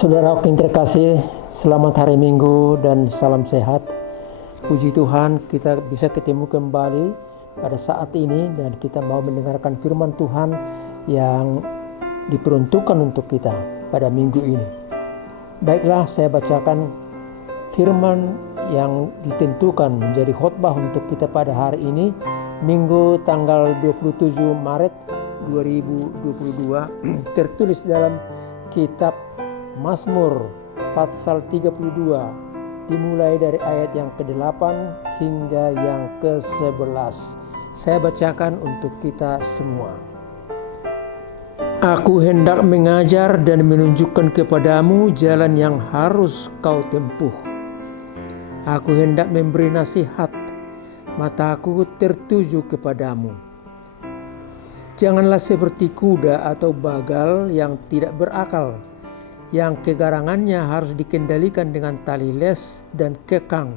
Saudara yang terkasih, selamat hari Minggu dan salam sehat. Puji Tuhan, kita bisa ketemu kembali pada saat ini dan kita mau mendengarkan firman Tuhan yang diperuntukkan untuk kita pada minggu ini. Baiklah, saya bacakan firman yang ditentukan menjadi khotbah untuk kita pada hari ini, Minggu tanggal 27 Maret 2022, tertulis dalam kitab Mazmur pasal 32, dimulai dari ayat yang ke-8 hingga yang ke-11. Saya bacakan untuk kita semua. Aku hendak mengajar dan menunjukkan kepadamu jalan yang harus kau tempuh. Aku hendak memberi nasihat, mataku tertuju kepadamu. Janganlah seperti kuda atau bagal yang tidak berakal, yang kegarangannya harus dikendalikan dengan tali les dan kekang.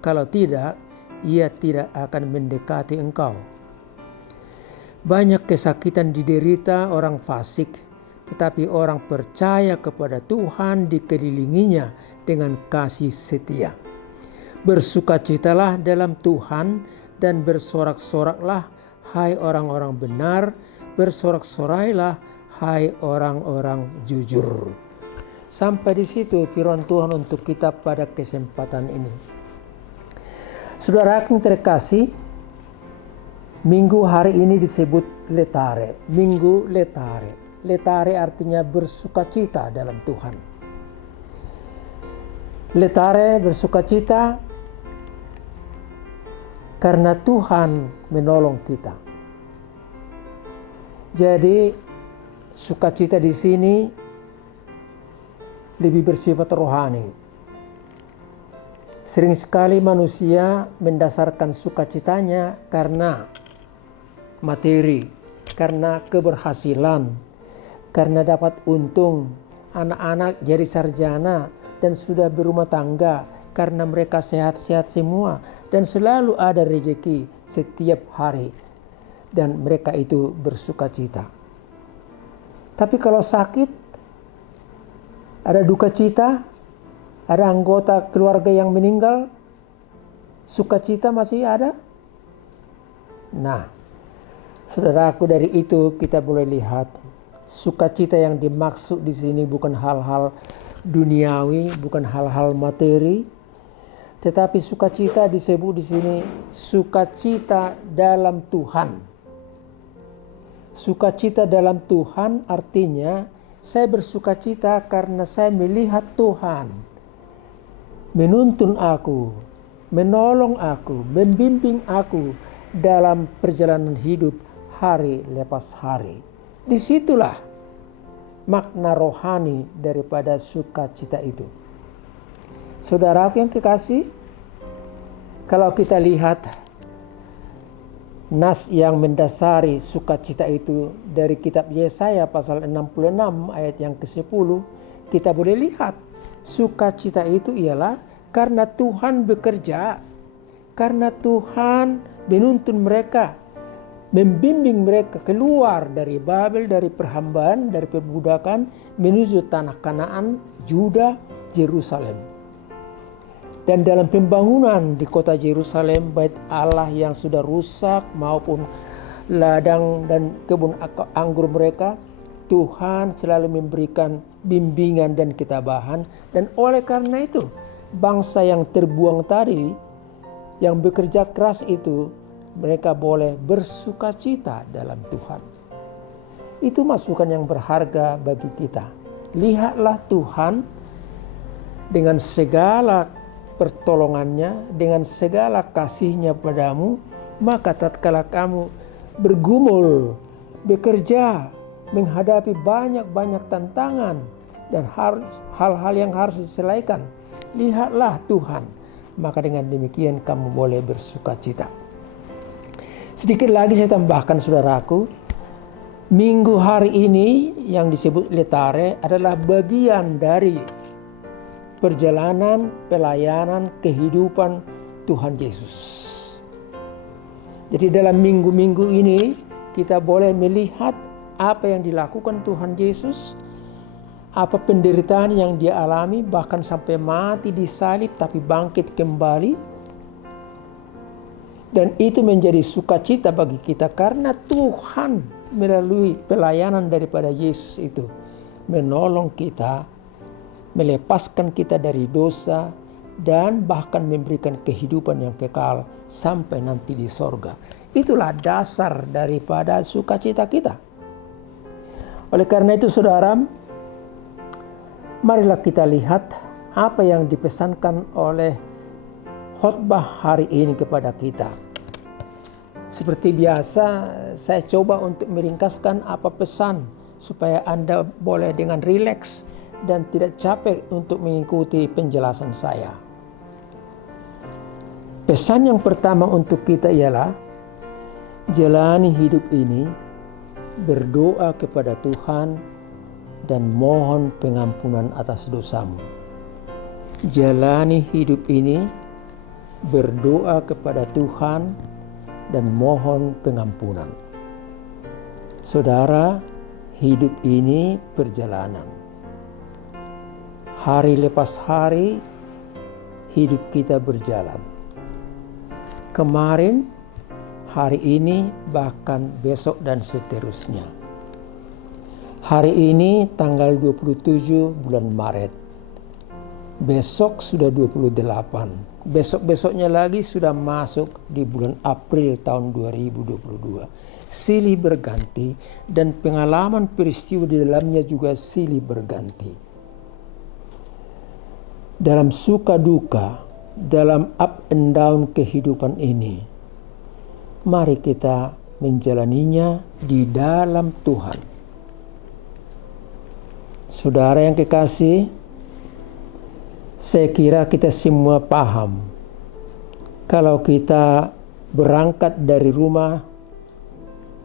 Kalau tidak, ia tidak akan mendekati engkau. Banyak kesakitan diderita orang fasik, tetapi orang percaya kepada Tuhan dikelilinginya dengan kasih setia. Bersukacitalah dalam Tuhan dan bersorak-soraklah, hai orang-orang benar, bersorak-sorailah, hai orang-orang jujur. Sampai di situ firman Tuhan untuk kita pada kesempatan ini. Saudara yang terkasih, minggu hari ini disebut letare, minggu letare. Letare artinya bersukacita dalam Tuhan. Letare bersukacita karena Tuhan menolong kita. Jadi sukacita di sini lebih bersifat rohani. Sering sekali manusia mendasarkan sukacitanya karena materi, karena keberhasilan, karena dapat untung, anak-anak jadi sarjana dan sudah berumah tangga, karena mereka sehat-sehat semua dan selalu ada rezeki setiap hari dan mereka itu bersukacita. Tapi kalau sakit, ada duka cita, ada anggota keluarga yang meninggal, sukacita masih ada? Nah, saudaraku, dari itu kita boleh lihat sukacita yang dimaksud di sini bukan hal-hal duniawi, bukan hal-hal materi, tetapi sukacita disebut di sini sukacita dalam Tuhan. Sukacita dalam Tuhan artinya saya bersukacita karena saya melihat Tuhan menuntun aku, menolong aku, membimbing aku dalam perjalanan hidup hari lepas hari. Disitulah makna rohani daripada sukacita itu. Saudara yang kekasih, kalau kita lihat nas yang mendasari sukacita itu dari kitab Yesaya pasal 66 ayat yang ke-10, kita boleh lihat sukacita itu ialah karena Tuhan bekerja, karena Tuhan menuntun mereka, membimbing mereka keluar dari Babel, dari perhambaan, dari perbudakan menuju tanah Kanaan, Yuda, Yerusalem. Dan dalam pembangunan di kota Yerusalem, bait Allah yang sudah rusak maupun ladang dan kebun anggur mereka, Tuhan selalu memberikan bimbingan dan ketabahan. Dan oleh karena itu, bangsa yang terbuang tadi, yang bekerja keras itu, mereka boleh bersukacita dalam Tuhan. Itu masukan yang berharga bagi kita. Lihatlah Tuhan dengan segala pertolongannya, dengan segala kasihnya padamu, maka tatkala kamu bergumul, bekerja, menghadapi banyak-banyak tantangan dan hal-hal yang harus diselesaikan, lihatlah Tuhan, maka dengan demikian kamu boleh bersukacita. Sedikit lagi saya tambahkan, saudaraku, minggu hari ini yang disebut letare adalah bagian dari perjalanan, pelayanan, kehidupan Tuhan Yesus. Jadi dalam minggu-minggu ini kita boleh melihat apa yang dilakukan Tuhan Yesus apa penderitaan yang dia alami, bahkan sampai mati disalib tapi bangkit kembali. Dan itu menjadi sukacita bagi kita karena Tuhan melalui pelayanan daripada Yesus itu menolong kita, melepaskan kita dari dosa, dan bahkan memberikan kehidupan yang kekal sampai nanti di sorga. Itulah dasar daripada sukacita kita. Oleh karena itu saudara, marilah kita lihat apa yang dipesankan oleh khotbah hari ini kepada kita. Seperti biasa, saya coba untuk meringkaskan apa pesan supaya Anda boleh dengan rileks dan tidak capek untuk mengikuti penjelasan saya. Pesan yang pertama untuk kita ialah jalani hidup ini, berdoa kepada Tuhan dan mohon pengampunan atas dosamu. Jalani hidup ini, berdoa kepada Tuhan dan mohon pengampunan. Saudara, hidup ini perjalanan. Hari lepas hari, hidup kita berjalan. Kemarin, hari ini, bahkan besok dan seterusnya. Hari ini tanggal 27 bulan Maret. Besok sudah 28. Besok-besoknya lagi sudah masuk di bulan April tahun 2022. Silih berganti dan pengalaman peristiwa di dalamnya juga silih berganti. Dalam suka duka, dalam up and down kehidupan ini, mari kita menjalaninya di dalam Tuhan. Saudara yang kekasih, saya kira kita semua paham kalau kita berangkat dari rumah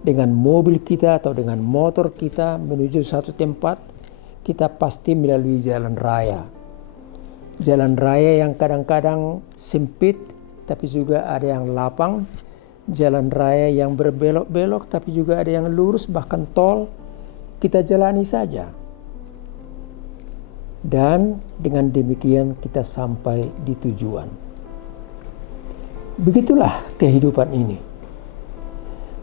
dengan mobil kita atau dengan motor kita menuju satu tempat, kita pasti melalui jalan raya. Jalan raya yang kadang-kadang sempit tapi juga ada yang lapang. Jalan raya yang berbelok-belok tapi juga ada yang lurus, bahkan tol. Kita jalani saja. Dan dengan demikian kita sampai di tujuan. Begitulah kehidupan ini.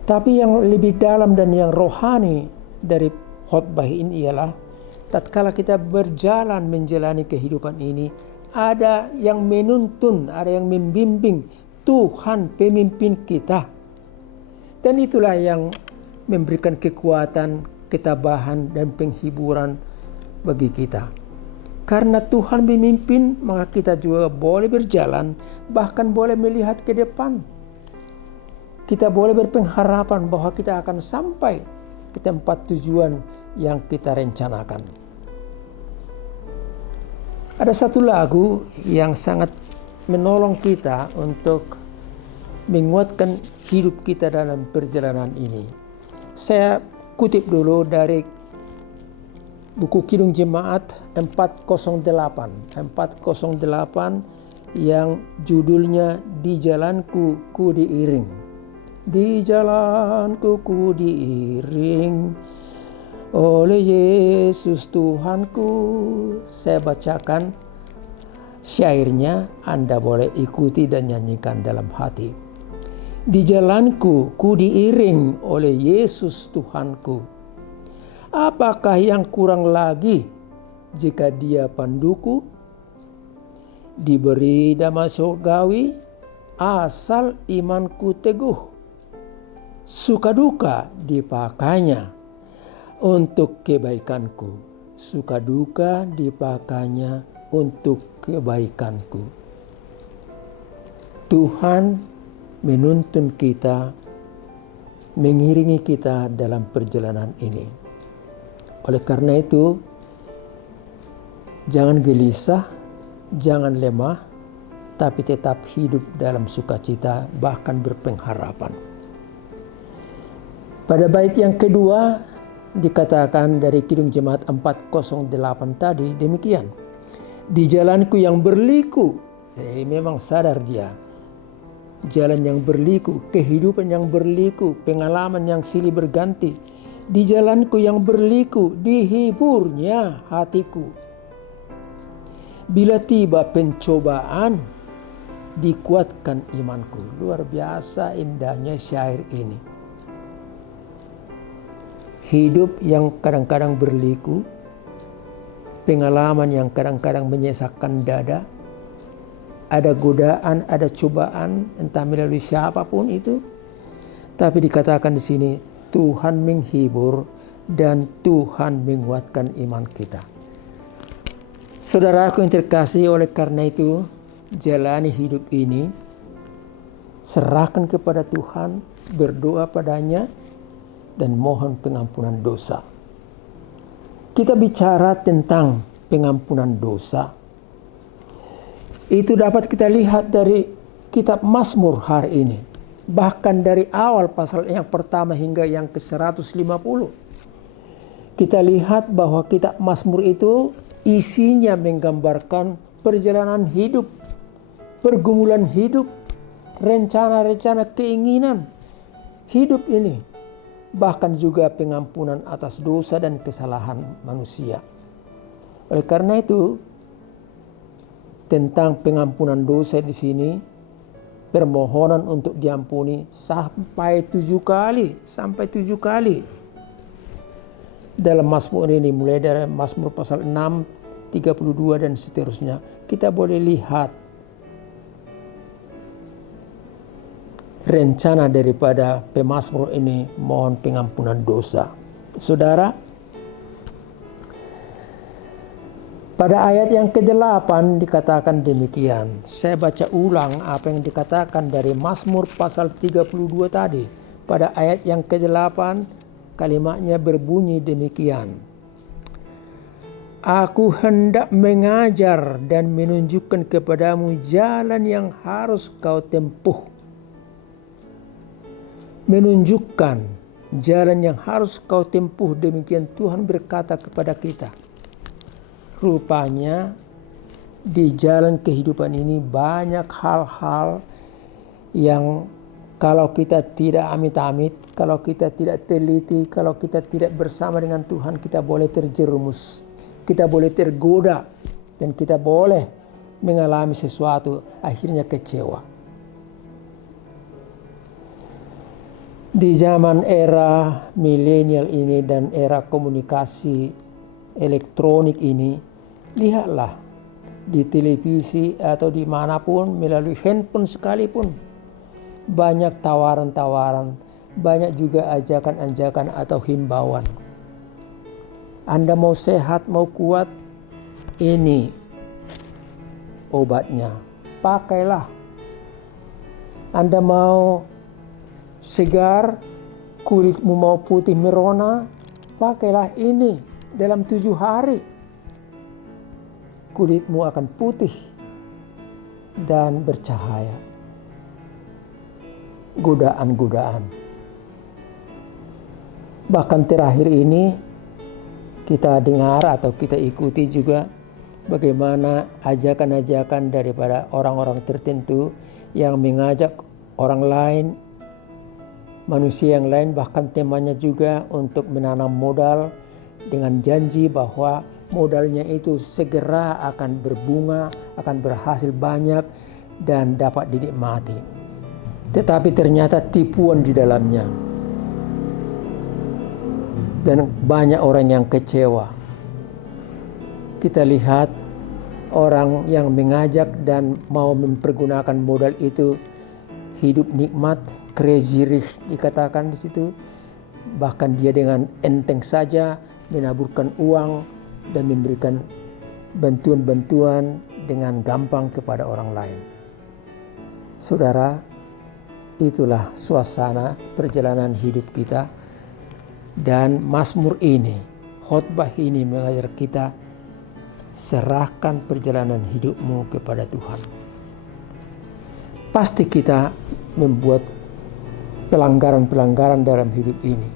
Tapi yang lebih dalam dan yang rohani dari khotbah ini ialah tatkala kita berjalan menjalani kehidupan ini, ada yang menuntun, ada yang membimbing, Tuhan pemimpin kita. Dan itulah yang memberikan kekuatan, ketabahan, dan penghiburan bagi kita. Karena Tuhan memimpin, maka kita juga boleh berjalan, bahkan boleh melihat ke depan. Kita boleh berpengharapan bahwa kita akan sampai ke tempat tujuan yang kita rencanakan. Ada satu lagu yang sangat menolong kita untuk menguatkan hidup kita dalam perjalanan ini. Saya kutip dulu dari buku Kidung Jemaat 408 yang judulnya Di Jalanku Ku Diiring. Di jalanku ku diiring oleh Yesus Tuhanku. Saya bacakan syairnya, Anda boleh ikuti dan nyanyikan dalam hati. Di jalanku ku diiring oleh Yesus Tuhanku. Apakah yang kurang lagi jika Dia panduku? Diberi damai surgawi asal imanku teguh. Suka duka dipakainya untuk kebaikanku. Suka duka dipakainya untuk kebaikanku. Tuhan menuntun kita, mengiringi kita dalam perjalanan ini. Oleh karena itu, jangan gelisah, jangan lemah, tapi tetap hidup dalam sukacita, bahkan berpengharapan. Pada bait yang kedua dikatakan dari Kidung Jemaat 408 tadi demikian. Di jalanku yang berliku, memang sadar dia. Jalan yang berliku, kehidupan yang berliku, pengalaman yang silih berganti. Di jalanku yang berliku dihiburnya hatiku. Bila tiba pencobaan, dikuatkan imanku. Luar biasa indahnya syair ini. Hidup yang kadang-kadang berliku, pengalaman yang kadang-kadang menyesakkan dada, ada godaan, ada cobaan, entah melalui siapapun itu. Tapi dikatakan di sini, Tuhan menghibur dan Tuhan menguatkan iman kita. Saudaraku yang terkasih, oleh karena itu, jalani hidup ini, serahkan kepada Tuhan, berdoa padanya, dan mohon pengampunan dosa. Kita bicara tentang pengampunan dosa. Itu dapat kita lihat dari kitab Mazmur hari ini. Bahkan dari awal pasal yang pertama hingga yang ke-150. Kita lihat bahwa kitab Mazmur itu isinya menggambarkan perjalanan hidup, pergumulan hidup, rencana-rencana keinginan hidup ini. Bahkan juga pengampunan atas dosa dan kesalahan manusia. Oleh karena itu, tentang pengampunan dosa di sini, permohonan untuk diampuni sampai 7 kali. Dalam Mazmur ini, mulai dari Mazmur pasal 6, 32 dan seterusnya, kita boleh lihat rencana daripada pemazmur ini mohon pengampunan dosa. Saudara, pada ayat yang ke-8 dikatakan demikian. Saya baca ulang apa yang dikatakan dari Mazmur pasal 32 tadi. Pada ayat yang ke-8 kalimatnya berbunyi demikian. Aku hendak mengajar dan menunjukkan kepadamu jalan yang harus kau tempuh. Menunjukkan jalan yang harus kau tempuh, demikian Tuhan berkata kepada kita. Rupanya di jalan kehidupan ini banyak hal-hal yang kalau kita tidak amit-amit, kalau kita tidak teliti, kalau kita tidak bersama dengan Tuhan, kita boleh terjerumus, kita boleh tergoda, dan kita boleh mengalami sesuatu akhirnya kecewa. Di zaman era milenial ini dan era komunikasi elektronik ini, lihatlah di televisi atau dimanapun melalui handphone sekalipun, banyak tawaran-tawaran, banyak juga ajakan-ajakan atau himbauan. Anda mau sehat, mau kuat, ini obatnya, pakailah. Anda mau segar, kulitmu mau putih merona, pakailah ini. Dalam 7 hari kulitmu akan putih dan bercahaya. Godaan-godaan. Bahkan terakhir ini kita dengar atau kita ikuti juga bagaimana ajakan-ajakan daripada orang-orang tertentu yang mengajak orang lain, manusia yang lain, bahkan temannya juga untuk menanam modal dengan janji bahwa modalnya itu segera akan berbunga, akan berhasil banyak dan dapat dinikmati. Tetapi ternyata tipuan di dalamnya. Dan banyak orang yang kecewa. Kita lihat orang yang mengajak dan mau mempergunakan modal itu hidup nikmat, crazy rich dikatakan di situ. Bahkan dia dengan enteng saja menaburkan uang dan memberikan bantuan-bantuan dengan gampang kepada orang lain. Saudara, itulah suasana perjalanan hidup kita. Dan Mazmur ini, khotbah ini mengajar kita, serahkan perjalanan hidupmu kepada Tuhan. Pasti kita membuat pelanggaran-pelanggaran dalam hidup ini.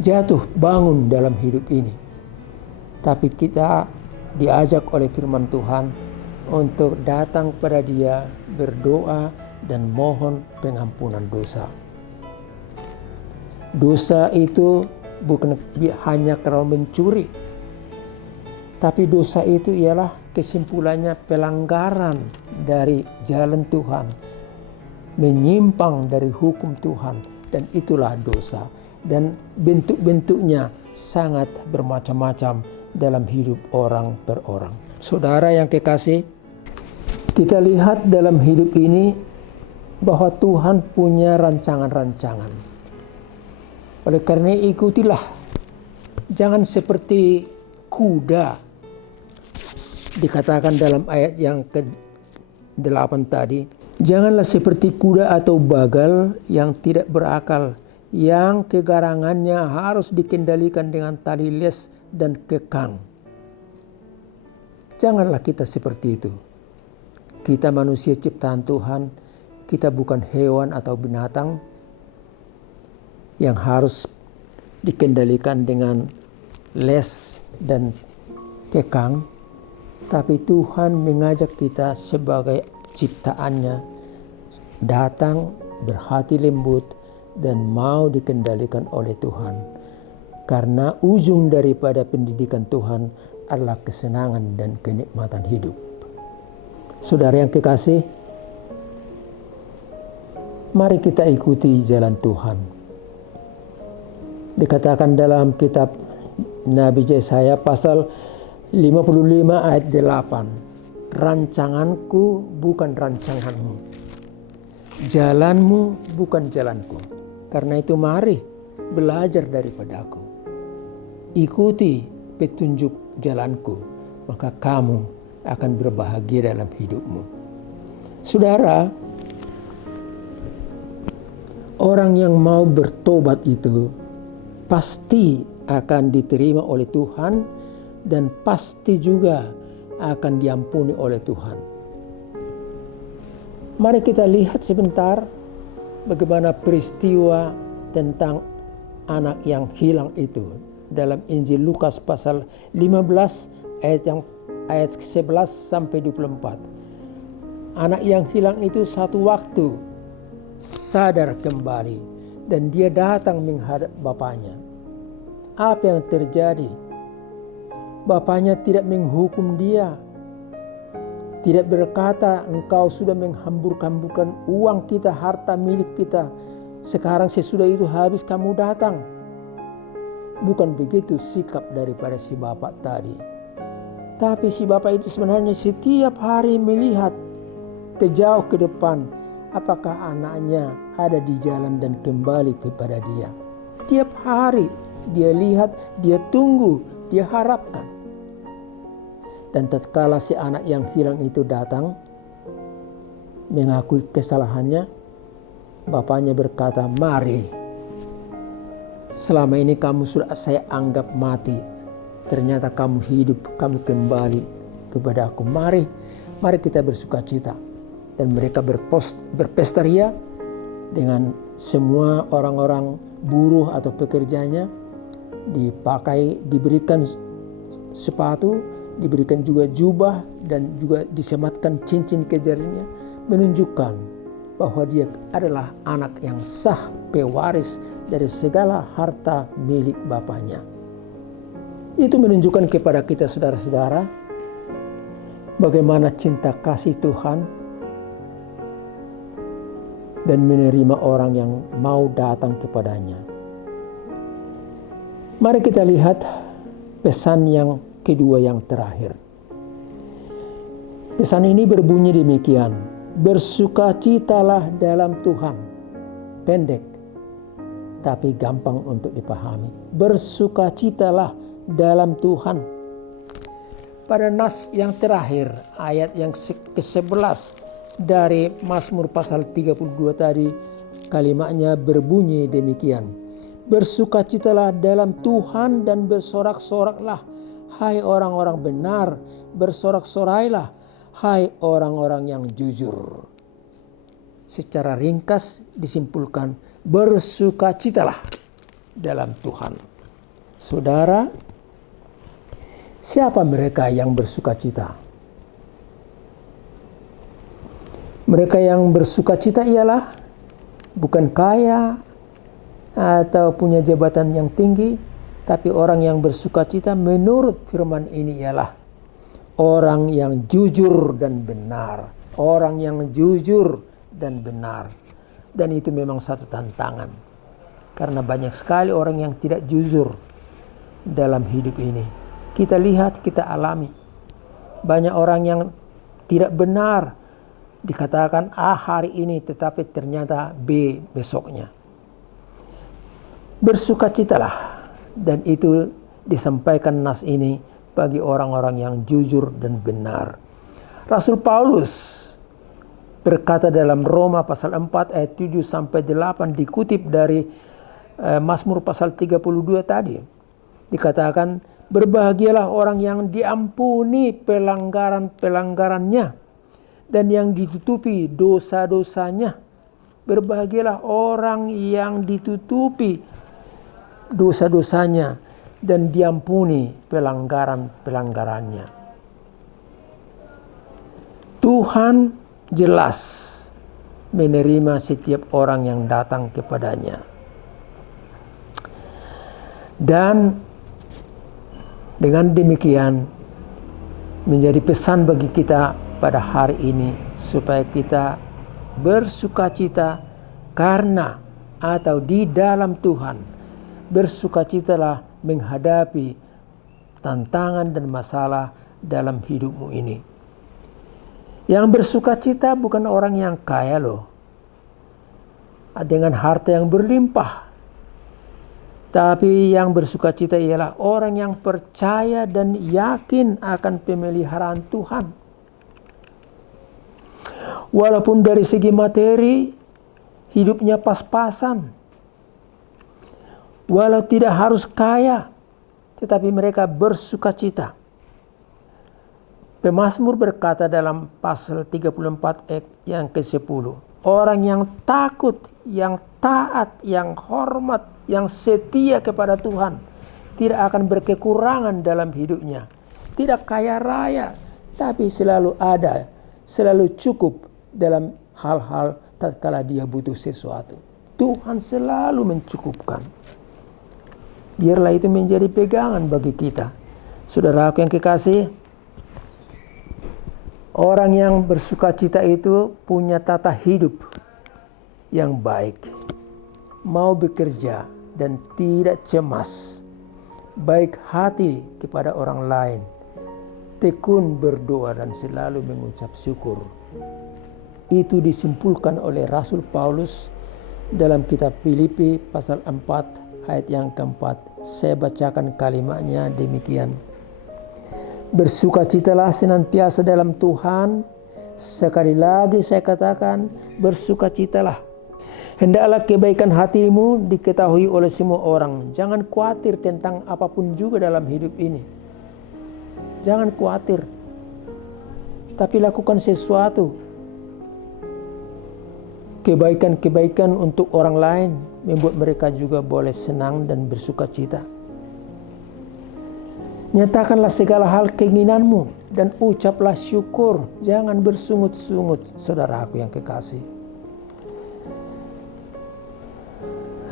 Jatuh bangun dalam hidup ini. Tapi kita diajak oleh firman Tuhan untuk datang pada Dia, berdoa dan mohon pengampunan dosa. Dosa itu bukan hanya karena mencuri. Tapi dosa itu ialah kesimpulannya pelanggaran dari jalan Tuhan, menyimpang dari hukum Tuhan, dan itulah dosa. Dan bentuk-bentuknya sangat bermacam-macam dalam hidup orang per orang. Saudara yang kekasih, kita lihat dalam hidup ini bahwa Tuhan punya rancangan-rancangan. Oleh karena ikutilah, jangan seperti kuda. Dikatakan dalam ayat yang ke-8 tadi, janganlah seperti kuda atau bagal yang tidak berakal, yang kegarangannya harus dikendalikan dengan tali les dan kekang. Janganlah kita seperti itu. Kita manusia ciptaan Tuhan, kita bukan hewan atau binatang yang harus dikendalikan dengan les dan kekang. Tapi Tuhan mengajak kita sebagai ciptaannya datang berhati lembut dan mau dikendalikan oleh Tuhan. Karena ujung daripada pendidikan Tuhan adalah kesenangan dan kenikmatan hidup. Saudara yang kekasih, mari kita ikuti jalan Tuhan. Dikatakan dalam kitab Nabi Yesaya pasal 55 ayat 8, rancanganku bukan rancanganmu, jalanmu bukan jalanku. Karena itu mari belajar daripadaku, ikuti petunjuk jalanku, maka kamu akan berbahagia dalam hidupmu. Saudara, orang yang mau bertobat itu pasti akan diterima oleh Tuhan dan pasti juga akan diampuni oleh Tuhan. Mari kita lihat sebentar bagaimana peristiwa tentang anak yang hilang itu dalam Injil Lukas pasal 15 ayat 11 sampai 24. Anak yang hilang itu satu waktu sadar kembali dan dia datang menghadap bapaknya. Apa yang terjadi? Bapaknya tidak menghukum dia, tidak berkata engkau sudah menghambur-hamburkan uang kita, harta milik kita, sekarang sesudah itu habis kamu datang. Bukan begitu sikap daripada si bapak tadi. Tapi si bapak itu sebenarnya setiap hari melihat ke jauh ke depan, apakah anaknya ada di jalan dan kembali kepada dia. Tiap hari dia lihat, dia tunggu, dia harapkan. Dan tatkala si anak yang hilang itu datang mengakui kesalahannya, bapaknya berkata, mari, selama ini kamu sudah saya anggap mati, ternyata kamu hidup, kamu kembali kepada aku. Mari kita bersukacita. Dan mereka berpesta ria dengan semua orang-orang buruh atau pekerjanya, diberikan sepatu, diberikan juga jubah, dan juga disematkan cincin ke jarinya, menunjukkan bahwa dia adalah anak yang sah, pewaris dari segala harta milik bapaknya. Itu menunjukkan kepada kita saudara-saudara bagaimana cinta kasih Tuhan dan menerima orang yang mau datang kepadanya. Mari kita lihat pesan yang kedua yang terakhir. Pesan ini berbunyi demikian, bersukacitalah dalam Tuhan. Pendek, tapi gampang untuk dipahami. Bersukacitalah dalam Tuhan. Pada nas yang terakhir, ayat yang ke-11 dari Mazmur pasal 32 tadi, kalimatnya berbunyi demikian. Bersukacitalah dalam Tuhan dan bersorak-soraklah, hai orang-orang benar, bersorak-sorailah, hai orang-orang yang jujur. Secara ringkas disimpulkan, bersukacitalah dalam Tuhan. Saudara, siapa mereka yang bersukacita? Mereka yang bersukacita ialah bukan kaya atau punya jabatan yang tinggi, Tapi orang yang bersukacita menurut firman ini ialah orang yang jujur dan benar. Orang yang jujur dan benar. Dan itu memang satu tantangan. Karena banyak sekali orang yang tidak jujur dalam hidup ini. Kita lihat, kita alami. Banyak orang yang tidak benar. Dikatakan A hari ini, tetapi ternyata B besoknya. Bersukacitalah. Dan itu disampaikan nas ini bagi orang-orang yang jujur dan benar. Rasul Paulus berkata dalam Roma pasal 4 ayat 7 sampai 8, dikutip dari Mazmur pasal 32 tadi. Dikatakan, berbahagialah orang yang diampuni pelanggaran-pelanggarannya dan yang ditutupi dosa-dosanya. Berbahagialah orang yang ditutupi dosa-dosanya dan diampuni pelanggaran-pelanggarannya. Tuhan jelas menerima setiap orang yang datang kepadanya. Dan dengan demikian menjadi pesan bagi kita pada hari ini supaya kita bersukacita karena atau di dalam Tuhan. Bersukacitalah menghadapi tantangan dan masalah dalam hidupmu ini. Yang bersukacita bukan orang yang kaya loh, dengan harta yang berlimpah. Tapi yang bersukacita ialah orang yang percaya dan yakin akan pemeliharaan Tuhan. Walaupun dari segi materi hidupnya pas-pasan. Walau tidak harus kaya, tetapi mereka bersukacita. Pemazmur berkata dalam pasal 34 ayat yang ke-10, orang yang takut, yang taat, yang hormat, yang setia kepada Tuhan tidak akan berkekurangan dalam hidupnya. Tidak kaya raya, tapi selalu ada, selalu cukup dalam hal-hal tatkala dia butuh sesuatu. Tuhan selalu mencukupkan. Biarlah itu menjadi pegangan bagi kita. Saudaraku yang kekasih, orang yang bersukacita itu punya tata hidup yang baik. Mau bekerja dan tidak cemas. Baik hati kepada orang lain. Tekun berdoa dan selalu mengucap syukur. Itu disimpulkan oleh Rasul Paulus dalam kitab Filipi pasal 4 ayat yang keempat. Saya bacakan kalimatnya demikian. Bersukacitalah senantiasa dalam Tuhan. Sekali lagi saya katakan, bersukacitalah. Hendaklah kebaikan hatimu diketahui oleh semua orang. Jangan khawatir tentang apapun juga dalam hidup ini. Jangan khawatir. Tapi lakukan sesuatu. Kebaikan-kebaikan untuk orang lain membuat mereka juga boleh senang dan bersukacita. Nyatakanlah segala hal keinginanmu dan ucaplah syukur. Jangan bersungut-sungut, saudaraku yang kekasih.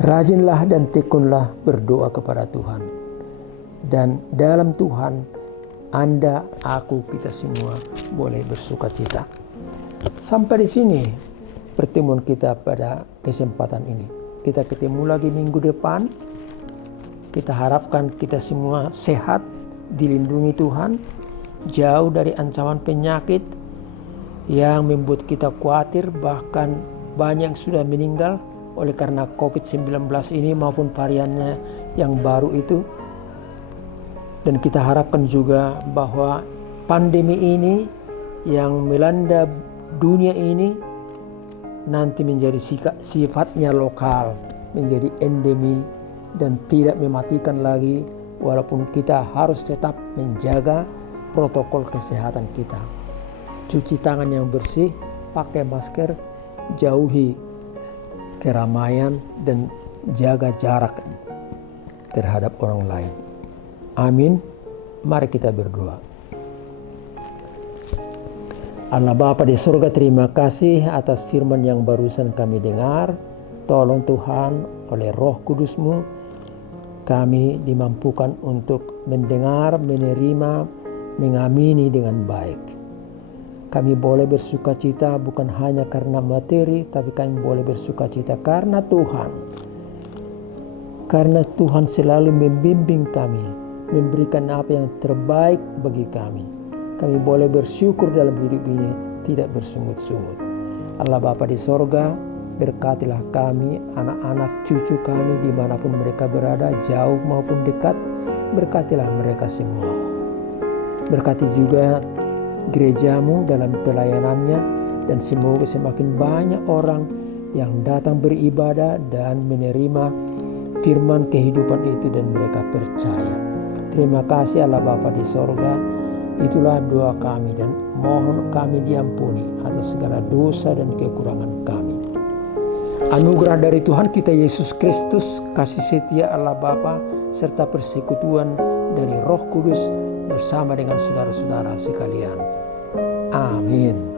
Rajinlah dan tekunlah berdoa kepada Tuhan. Dan dalam Tuhan, Anda, aku, kita semua boleh bersukacita. Sampai di sini pertemuan kita pada kesempatan ini. Kita ketemu lagi minggu depan. Kita harapkan kita semua sehat, dilindungi Tuhan, jauh dari ancaman penyakit yang membuat kita khawatir, bahkan banyak yang sudah meninggal oleh karena COVID-19 ini maupun variannya yang baru itu. Dan kita harapkan juga bahwa pandemi ini yang melanda dunia ini nanti menjadi sifatnya lokal, menjadi endemi dan tidak mematikan lagi, walaupun kita harus tetap menjaga protokol kesehatan kita. Cuci tangan yang bersih, pakai masker, jauhi keramaian dan jaga jarak terhadap orang lain. Amin. Mari kita berdoa. Allah Bapa di surga, terima kasih atas firman yang barusan kami dengar. Tolong Tuhan oleh Roh Kudus-Mu kami dimampukan untuk mendengar, menerima, mengamini dengan baik. Kami boleh bersukacita bukan hanya karena materi, tapi kami boleh bersukacita karena Tuhan. Karena Tuhan selalu membimbing kami, memberikan apa yang terbaik bagi kami. Kami boleh bersyukur dalam hidup ini, tidak bersungut-sungut. Allah Bapa di sorga, berkatilah kami, anak-anak cucu kami dimanapun mereka berada, jauh maupun dekat. Berkatilah mereka semua. Berkati juga gerejamu dalam pelayanannya, dan semoga semakin banyak orang yang datang beribadah dan menerima firman kehidupan itu dan mereka percaya. Terima kasih Allah Bapa di sorga. Itulah doa kami dan mohon kami diampuni atas segala dosa dan kekurangan kami. Anugerah dari Tuhan kita Yesus Kristus, kasih setia Allah Bapa, serta persekutuan dari Roh Kudus bersama dengan saudara-saudara sekalian. Amin.